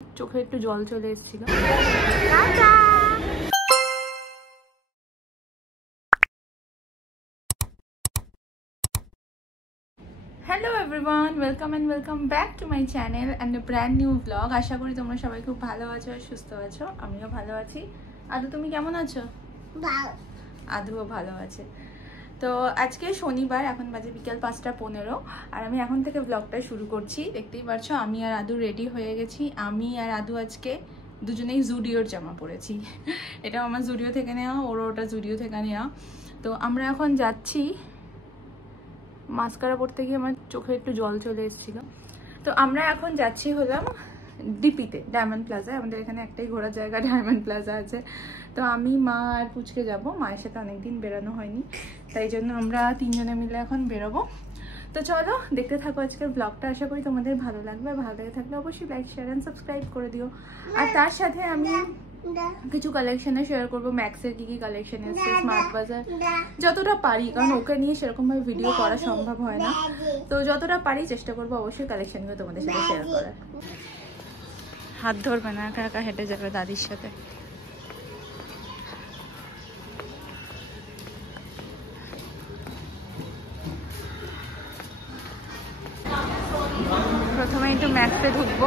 চোখে একটু জল চলে এসেছিল। Hello everyone, welcome back to my channel and a brand new blog. আশা করি তোমরা সবাই খুব ভালো আছো আর সুস্থ আছো। আমিও ভালো আছি। আদু, তুমি কেমন আছো? আদুও ভালো আছে। তো আজকে শনিবার, এখন বাজে বিকেল 5:15 আর আমি এখন থেকে ব্লগটা শুরু করছি। দেখতেই পাচ্ছ আমি আর আদু রেডি হয়ে গেছি। আমি আর আদু আজকে দুজনেই জুডিওর জামা পরেছি। এটাও আমার জুডিও থেকে নেওয়া, ওরও ওটা জুডিও থেকে নেওয়া। তো আমরা এখন যাচ্ছি। মাস্কারা পরতে গিয়ে আমার চোখে একটু জল চলে এসেছিল। তো আমরা এখন যাচ্ছি হলাম ডিপিতে, ডায়মন্ড প্লাজায়। আমাদের এখানে একটাই ঘোরার জায়গা ডায়মন্ড প্লাজা আছে। তো আমি, মা আর পুচকে যাব। মায়ের সাথে অনেকদিন বেরোনো হয়নি, তাই জন্য আমরা তিনজনে মিলে এখন বেরোবো। তো চলো দেখতে থাকো আজকের ব্লগটা। আশা করি তোমাদের ভালো লাগবে। ভালো লেগে থাকলে অবশ্যই লাইক, শেয়ার অ্যান্ড সাবস্ক্রাইব করে দিও। আর তার সাথে আমি কিছু কালেকশনে শেয়ার করবো। ম্যাক্সের কি কি কালেকশন এসছে, স্মার্ট বাজার, যতটা পারি, কারণ ওকে নিয়ে সেরকম ভাবে ভিডিও করা সম্ভব হয় না। তো যতটা পারি চেষ্টা করবো অবশ্যই কালেকশনগুলো তোমাদের সাথে শেয়ার করার। হাত ধরবে না, একা একা হেঁটে যাবে দাদির সাথে। প্রথমে একটু ম্যাক্সে ঢুকবো।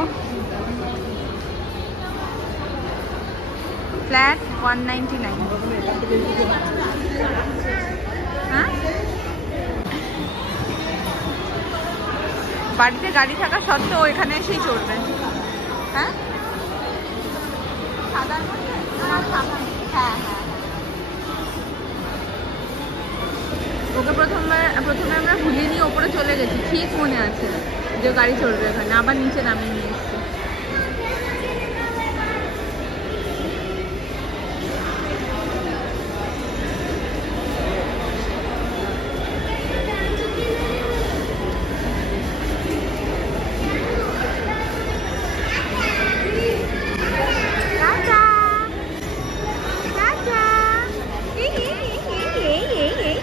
ফ্ল্যাট 199। হ্যাঁ, বাড়িতে গাড়ি থাকা সত্ত্বেও এখানে এসেই চড়বে। হ্যাঁ, সাদার মধ্যে? হ্যাঁ, ওকে প্রথমে আমরা ভুলিয়ে নিয়ে ওপরে চলে গেছি, ঠিক মনে আছে যে গাড়ি চড়বে এখানে, আবার নিচে নামিয়ে নিয়ে এসছি।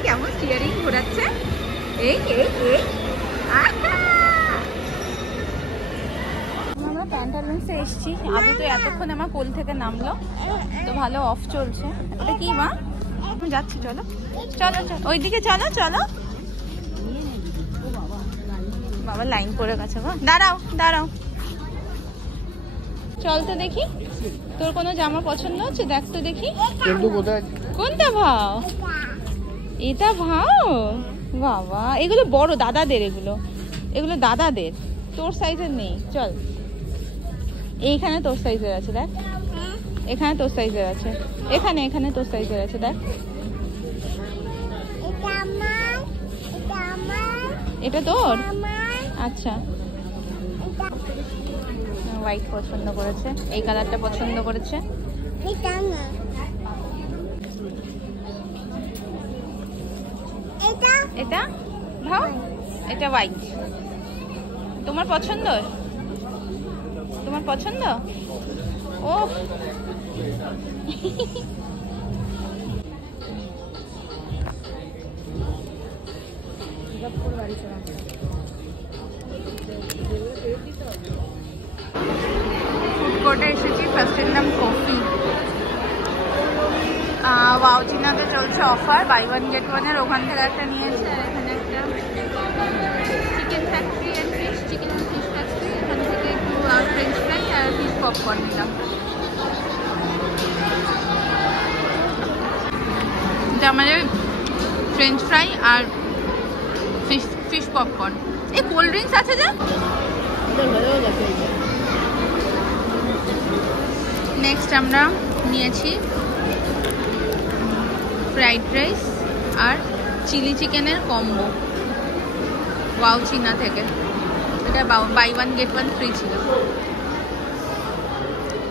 কেমন স্টিয়ারিং ঘোরাচ্ছে। আমরা প্যান্টালুন্সে এসেছি। আদু তো এতক্ষণ আমার কোল থেকে নামলো, তো ভালো অফ চলছে। এটা কি মা? যাচ্ছি, চলো চলো চলো ওইদিকে, চলো চলো। বাবা লাইন পড়ে গেছে গো, দাঁড়াও দাঁড়াও। চল তো দেখি, তোর কোনো জামা পছন্দ হচ্ছে? দেখ তো দেখি। কোনটা ভাও? এটা ভাও? বাবা এগুলো বড় দাদাদের, এগুলো দাদাদের, তোর সাইজের নেই। চল, এইখানে তোর সাইজের আছে, দেখ এখানে তোর সাইজের আছে, এখানে তোর সাইজের আছে, দেখ। এটা তোর? আচ্ছা, হোয়াইট পছন্দ করেছে, এই কালারটা পছন্দ করেছে। এটা ভাও, এটা হোয়াইট। তোমার পছন্দ? ও ফুডকোর্টে এসেছি। ফার্স্ট এর নাম কফি। ওয়াও চিনাতে চলছে অফার, বাই 1 get 1 এর। ওখান থেকে একটা নিয়েছে। আর এখানে একটা chicken factory and fish, chicken and fish factory. এখান থেকে একটু ফ্রেঞ্চ ফ্রাই আর ফিশ পপকর্ন নিলাম। এটা আমাদের ফ্রেঞ্চ ফ্রাই আর ফিশ পপকর্ন। এই কোল্ড ড্রিঙ্কস আছে যে। নেক্সট আমরা নিয়েছি ফ্রাইড রাইস আর চিলি চিকেনের কম্বো, ওয়াও চিনা থেকে। এটা বাই 1 get 1 ফ্রি ছিল।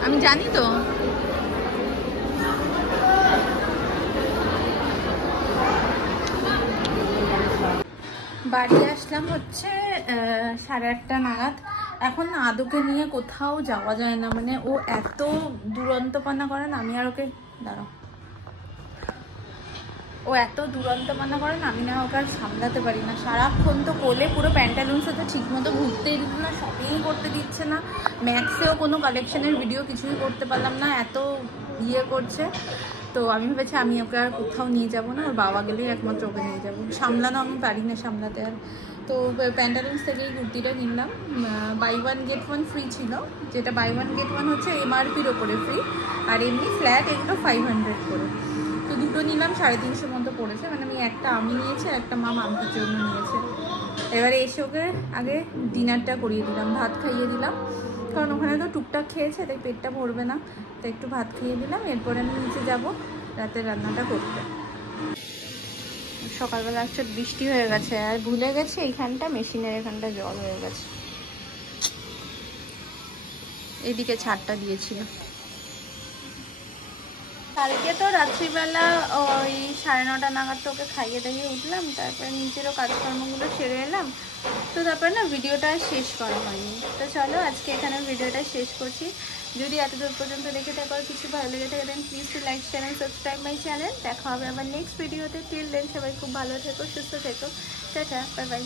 আমি জানি তো। বাড়ি আসলাম হচ্ছে 8:30 নাগাদ। এখন আদুকে নিয়ে কোথাও যাওয়া যায় না, মানে ও এত দুরন্তপনা করে না। আমি আর ওকে, দাঁড়াও, ও এত দুরন্ত মানা করে না, আমি না ওকে আর সামলাতে পারি না। সারাক্ষণ তো কোলে, পুরো প্যান্টালুন্সে তো ঠিক মতো ঘুরতেই দিত না, শপিং করতে দিচ্ছে না, ম্যাক্সেও কোনো কালেকশনের ভিডিও কিছুই করতে পারলাম না, এত ইয়ে করছে। তো আমি ভেবেছি আমি ওকে আর কোথাও নিয়ে যাব না, ওর বাবা গেলেই একমাত্র ওকে নিয়ে যাবো, সামলানো আমি পারি না সামলাতে আর। তো প্যান্টালুন্স থেকে এই কুর্তিটা কিনলাম, buy one get one free ছিল, যেটা বাই ওয়ান গেট ওয়ান হচ্ছে এমআরপির ওপরে ফ্রি, আর এমনি ফ্ল্যাট এগুলো 500 করে। তো দুটো নিলাম, 350 মতো পড়েছে, মানে আমি নিয়েছি আর একটা মা মামকির জন্য নিয়েছে। এবারে এসে ওকে আগে ডিনারটা করিয়ে দিলাম, ভাত খাইয়ে দিলাম, কারণ ওখানে তো টুকটাক খেয়েছে, তাই পেটটা ভরবে না, তাই একটু ভাত খাইয়ে দিলাম। এরপরে আমি নিচে যাব রাতের রান্নাটা করতে। সকালবেলা একটা বৃষ্টি হয়ে গেছে, আর ভুলে গেছি এইখানটা মেশিনের এখানটা জল হয়ে গেছে, এইদিকে ছাদটা দিয়েছিল। কালকে তো রাত্রিবেলা ওই 9:30 নাগাদ তো ওকে খাইয়ে দাইয়ে উঠলাম, তারপরে নিজেরও কাজকর্মগুলো সেরে এলাম। তো তারপরে না ভিডিওটা শেষ করা হয়নি। তো চলো আজকে এখানে ভিডিওটা শেষ করছি। যদি এতদূর পর্যন্ত দেখে থাকো আর কিছু ভালো লেগে থাকে then please to like share and subscribe my channel. দেখা হবে আবার নেক্সট ভিডিওতে। টিল দেন সবাই খুব ভালো থেকো, সুস্থ থেকো, টাটা, বাই বাই।